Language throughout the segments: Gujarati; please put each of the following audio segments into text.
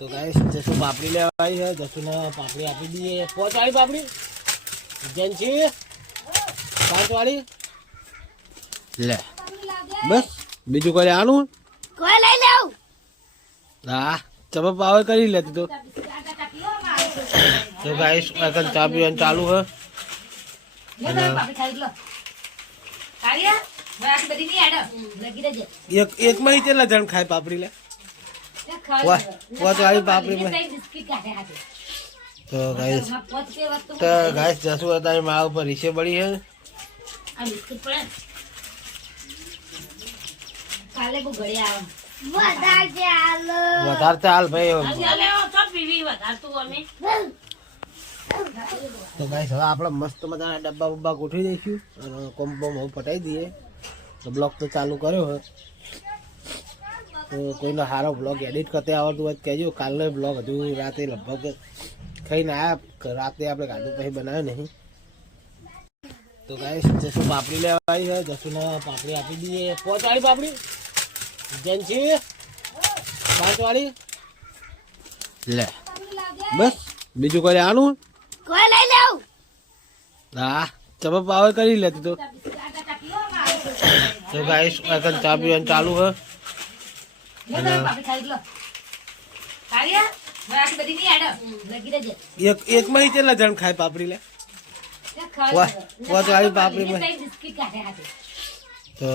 તો ગાઈસ જસુ પાપડી લેવા આવી છે. જસુને પાપડી આપી દઈએ. 5 વાળી પાપડી જેન્સી 5 વાળી લે. બસ બીજું કોઈ આનું કોઈ લઈ લેવ. હા ચપા પાવર કરી લેતી તો ગાઈસ આગળ ચા પીવાનું ચાલુ છે. એક માં કેટલા જણ ખાય પાપડી લે? 5 વાળી પાપડી તો ગાઈસ જસુ અત્યારે મારા ઉપર રીસે પડી છે. વધારે ચાલ ભાઈ. તો ગાઈસ હવે આપણે મસ્ત મજાના ડબ્બા બબ્બા ગોઠવી દઈશું અને કોમ્બો હવે પટાઈ દઈએ. તો બ્લોગ તો ચાલુ કર્યો હોય તો કોઈનો સારો બ્લોગ એડિટ કરતે આવડતું હોય કહેજો. કાલનો બ્લોગ હજુ રાતે લગભગ ખાઈને આવ્યા. રાતે આપણે ગાડું પછી બનાવ્યો નહીં. તો ગાઈસ જસુ પાપડી લેવા આવી છે. જસુને પાપડી આપી દઈએ. 5 વાળી પાપડી જેન્સી 5 વાળી લે. બસ બીજું કોઈ આનું કોઈ લઈ લેવ. હા ચપા પાવર કરી લેતી તો ગાઈસ આગળ ચા પીવાનું ચાલુ છે. એક માં કેટલા જણ ખાય પાપડી લે? 5 વાળી પાપડી તો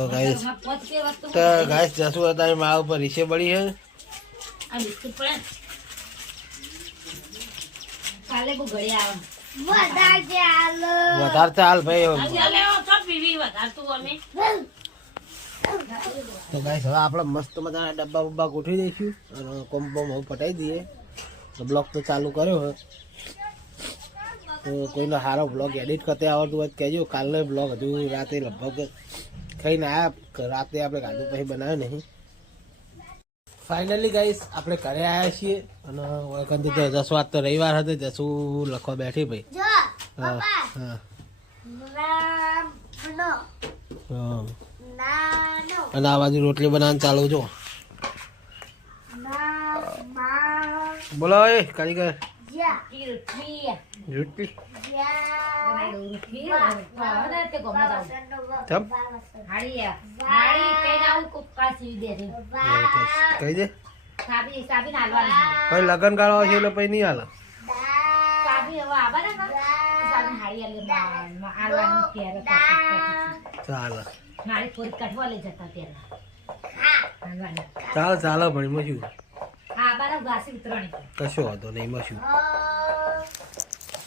ગાઈસ જસુ અત્યારે મારા ઉપર રીસે પડી છે. વધારે ચાલ ભાઈ. તો ગાઈસ હવે આપણે મસ્ત મજાના ડબ્બા બબ્બા ગોઠવી દઈશું અને કોમ્બો હવે પટાઈ દઈએ. તો બ્લોગ તો ચાલુ કર્યો હોય તો કોઈનો સારો બ્લોગ એડિટ કરતે આવડતું હોય કહેજો. કાલનો બ્લોગ હજુ રાતે લગભગ ખાઈને આવ્યા. રાતે આપણે ગાડું પછી બનાવ્યો નહીં. ફાઇનલી ગાઈસ આપણે ઘરે આવ્યા છીએ અને જસુ આજ તો રવિવાર હતો. જસુ લખવા બેઠી ભાઈ. હા હા અને આ બાજુ રોટલી બનાવવાનું ચાલુ જો. બોલો એ કારીગર રોટલી કહી દે પછી લગન ગાળો છે એટલે પછી નહીં હાલ. ચાલ ચાલો ભણી મશું કશો વાંધો નહીં મશું.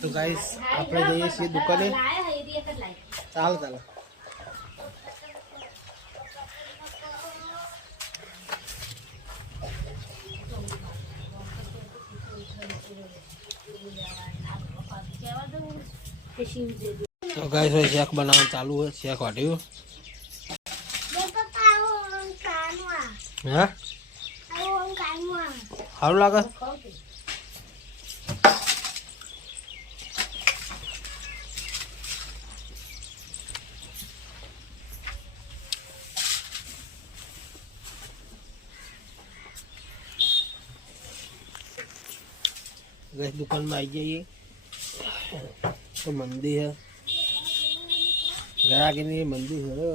તો ગાઈસ આપણે જઈએ છીએ દુકાને. ચાલો ચાલો. તો ગાઈસ હવે શેક બનાવવાનું ચાલુ હોય. શેક વાટ્યું હા સારું લાગે. દુકાનમાં આવી જઈએ તો મંદી है ग्राहक ની મંદી है.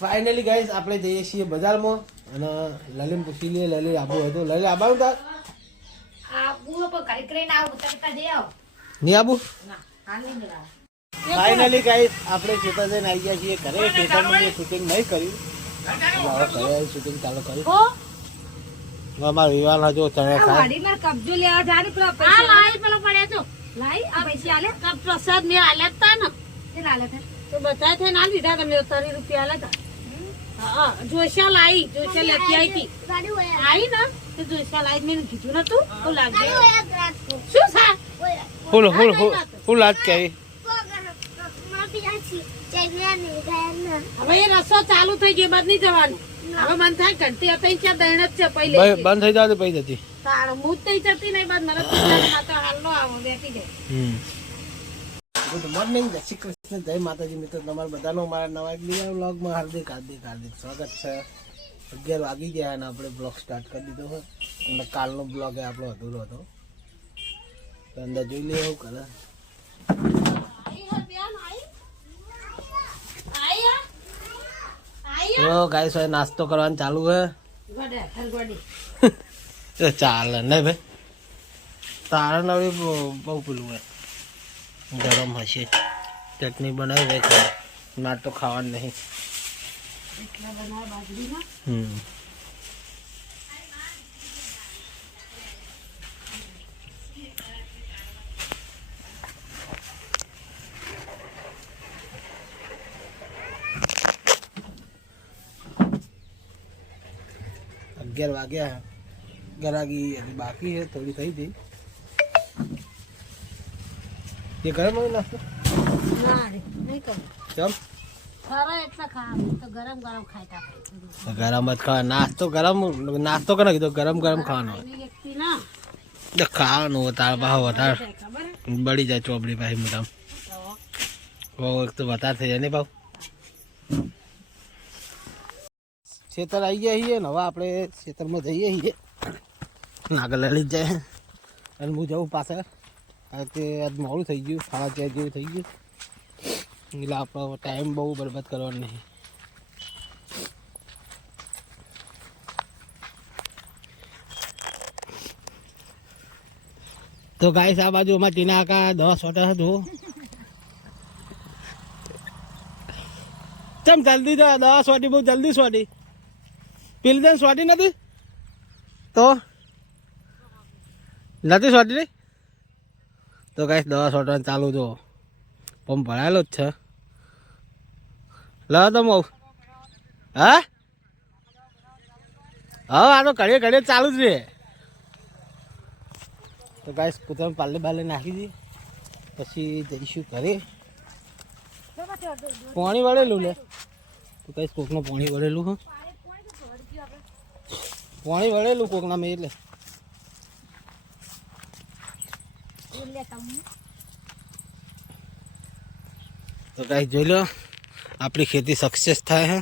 ફાઇનલી ગાઈસ આપણે જઈએ છીએ બજારમાં અને લલિન પૂછી લઈએ. લલિન આબુ હતો. લલિન આબાનું તાર આબુ પર કાર્યક્રમ આવ ઉતરતા જઈ આવ ની આબુ. ના ફાઇનલી ગાઈસ આપણે ખેતર જઈને આવી ગયા છીએ ઘરે. ખેતરમાં શૂટિંગ નહીં કર્યું. હવે ઘરે શૂટિંગ ચાલુ કરી. અમારા વિવાહ જો ચણે ખાય ગાડીમાં કબજો લેવા જાની પેલા પૈસા લાઈ પેલા પડ્યા છો લાઈ આ પૈસા આલે કબ પ્રસાદ મે આલે તા ને એ લાલે થે તો બતાય થે ના લીધા તમે 30 રૂપિયા આલે તા. હા જોશા લાઈ જોશા લેતી આવી હતી આઈ ને તો જોશા લાઈ મેં કીધું નતું તો લાગે શું સા ફૂલ આજ કે હવે એ રસ્તો ચાલુ થઈ ગયો બંધ નહીં જવાનું. હવે મન થાય ઘંટી હતી ત્યાં દહેણ જ છે પહેલે બંધ થઈ જાય પછી જતી તાણ હું જ થઈ જતી નહીં બાદ મને તો હાલ નો આવો બેઠી જાય. ગુડ મોર્નિંગ, જય શ્રી કૃષ્ણ, જય માતાજી. મિત્રો તમારા બધાનો મારા નવા એક બીજા વ્લોગમાં હાર્દિક હાર્દિક હાર્દિક સ્વાગત છે. 11 વાગી ગયા અને આપણે બ્લોગ સ્ટાર્ટ કરી દીધો છે. અને કાલનો બ્લોગ એ આપણો અધૂરો હતો, તો અંદર જોઈ લઈએ એવું કરે. તો ગાઈસ હવે નાસ્તો કરવાનું ચાલુ છે. ચાલે ને ભાઈ, તારા નવી બહુ પેલું હોય, ગરમ હશે. ચટણી બનાવી ભાઈ, ના તો ખાવાનું નહીં. અગિયાર વાગ્યા, ગરાગી હજી બાકી છે, થોડી થઈ ગઈ. ये गरम हो नाश्तो ના રે નહીં કરું चल ખરા એટલા ખાવા તો ગરમ ગરમ ખાતા गरम मत खा नाश्तो गरम नाश्तो करना कि तो गरम गरम खाना हो વ્યક્તિ ના तो खानो तार बाह बता ખબર बड़ी जाए चोपड़ी पाही मोटा वो एक तो बता थे नहीं पाऊ खेतर आई गया ही नवा આપણે ખેતરમાં જઈએ છીએ. નાગલ લઈ જાય અને હું જાઉં પાછળ. તે આજ મોડું થઈ ગયું, 4:30 જેવું થઈ ગયું, એટલે આપણો ટાઈમ બહુ બરબાદ કરવાનો નહીં. તો ગાઈસ આ બાજુ અમારા ટીના કાકા 10 સોટા હતું. ચમ જલ્દી તો 10 સોટી બહુ જલ્દી સોટી પેલી દે સોટી નથી તો નથી સોટી નહીં. તો ગાઈસ દવા છોટવાનું ચાલુ જો પંપ ભરાયેલો જ છે. લો તો મઉ હા હા આ તો ઘડીએ ઘડીએ ચાલુ જ રહે. તો ગાઈસ કૂતરાને પાલે બાલે નાખી દઈએ પછી જઈશું ઘરે. પાણી વળેલું લે તો ગાઈસ કોકનું પાણી વળેલું હા, પાણી વળેલું કોકના મેં એટલે તો ગાઈસ જોઈ લો આપણી ખેતી સક્સેસ થાય છે.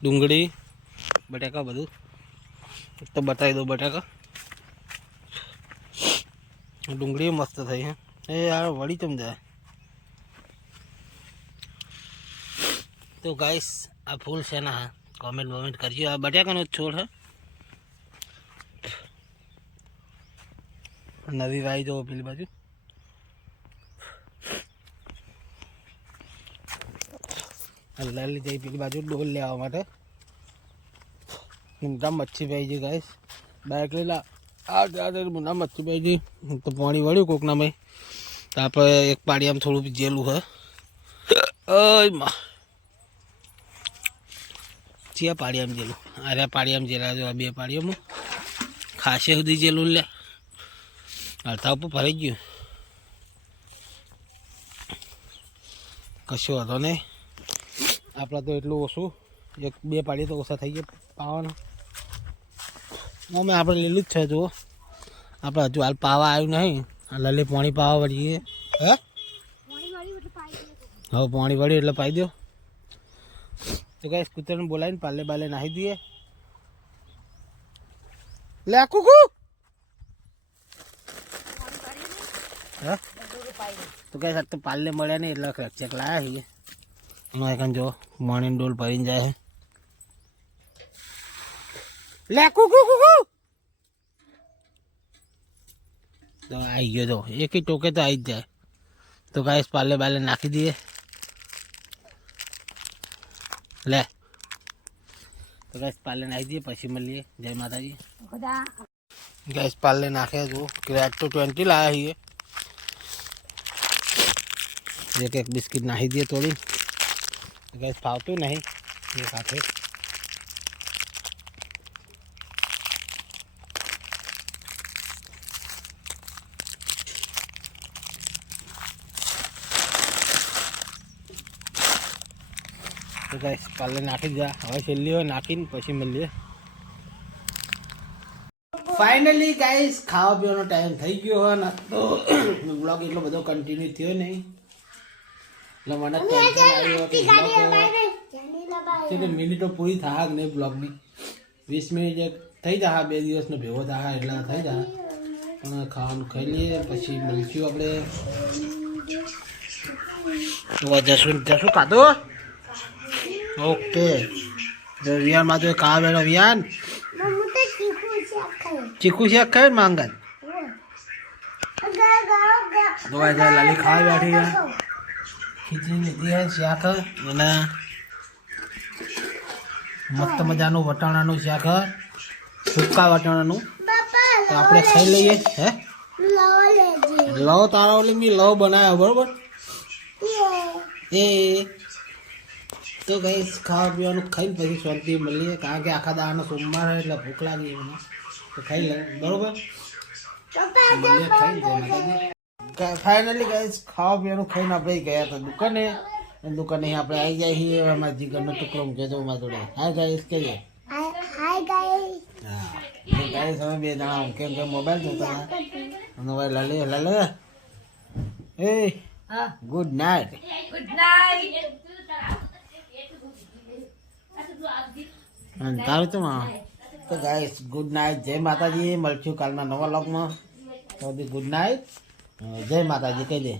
ડુંગળી બટાકા બધું તો બતાવી દો. બટાકા ડુંગળી મસ્ત થઈ છે. એ યાર વળી ચમ જાય. તો ગાઈસ આ ફૂલ છે ને હા, કોમેન્ટ વોમેન્ટ કરજો. આ બટાકાનો જ છોડ છે, નવી વાઈ દો પેલી બાજુ. લઈ જઈ પેલી બાજુ ડોલ લેવા માટે. મોટા મચ્છી પાઈ છે ગાઈસ, બાઇક લઈ લા આ મોટા મચ્છી પાઈ છે. તો પાણી વળ્યું કોકના મેં તો આપણે એક પાડી આમ થોડું જેલું હે. માં ચિયા પાડી આમ જેલું, અરે પાડી આમ જેલા જો આ બે પાડીઓમાં ખાસે સુધી જેલું લે. અડધા ઉપર ભરાઈ ગયું, કશું હતો નહીં. આપણા તો એટલું ઓછું, એક બે પાડીએ તો ઓછા થઈ ગયા પાવાના. અમે આપણે લીલું જ છે જુઓ. આપણે હજુ હાલ પાવા આવ્યું નહીં. આ લલી પાણી પાવા વળીએ. હે હવે પાણી વળ્યું એટલે પાઈ દો. તો ગાઈસ કૂતરાને બોલાવીને પાલે બાલે નાહી દઈએ. લે કુકુ હે તો ગાઈસ આજ તો પાલે મળ્યા નહીં એટલે ચેક લાયા છીએ. અમારે કાન જો મોર્નિંગ ડોલ ભરીને જાય છે. લે કુકુ કુકુ તો આવી ગયો. તો એક ટોકે તો આવી જ જાય. તો ગાઈસ પાલે બાલે નાખી દઈએ. લે તો ગાઈસ પાલે નાખી દઈએ પછી મળીએ. જય માતાજી. ગાઈસ પાલે નાખે જો ક્રેક તો 20 લાયા છીએ. એક એક બિસ્કિટ નાખી દઈએ થોડી. ગેસ ફાવતું નહીં એ સાથે. તો ગાઈસ પાલે નાખી જા. હવે છેલ્લી હોય નાખીને પછી મળીએ. ફાઇનલી ગાઈસ ખાવા પીવાનો ટાઈમ થઈ ગયો હોય ને તો બ્લોગ એટલો બધો કન્ટિન્યુ થયો નહીં. એટલે મને ટેન્શન આવ્યું કે મિનિટો પૂરી થાય કે નહીં બ્લોગની 20 મિનિટ એક થઈ જાય 2 દિવસનો ભેગો થાય એટલે થઈ જાય પણ ખાવાનું ખાઈ લઈએ પછી મળીશું આપણે જશું ખાધું ઓકે જો વિયાનમાં તો ખાવા બેઠો વિયાન ચીકુ શાક ખાય માંગન દવા જાય લાલી ખાવા બેઠી ખીચડી લીધી હે શાક અને મસ્ત મજાનું વટાણાનું શાક સૂકા વટાણાનું તો આપણે ખાઈ લઈએ હે લવ તારા ઓલી મેં લવ બનાવ્યો બરોબર એ તો ગઈ ખાવા પીવાનું ખાઈને પછી શાંતિ મળીએ કારણ કે આખા દાવાનો સોમવાર એટલે ભૂખ લાગી મને તો ખાઈ લે બરોબર ફાઇનલી ગઈ ખાવા પીવાનું ખાઈને આપણે ગયા હતા દુકાને દુકાને આપણે આવી જાય છીએ અમારા જીગરનો ટુકડો મૂક્યો હતો અમારા જોડે હાય ગાઈસ કહીએ હા તો ગાઈસ અમે 2 જણા કેમ કે મોબાઈલ જોતા અને ભાઈ લાલે એ ગુડ નાઇટ તારું તો તો ગાઈસ ગુડ નાઇટ જય માતાજી મળશું કાલના નવા વ્લોગમાં તો ગુડ નાઇટ જય માતાજી કહી દે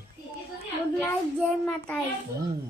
ગુડ નાઇટ જય માતાજી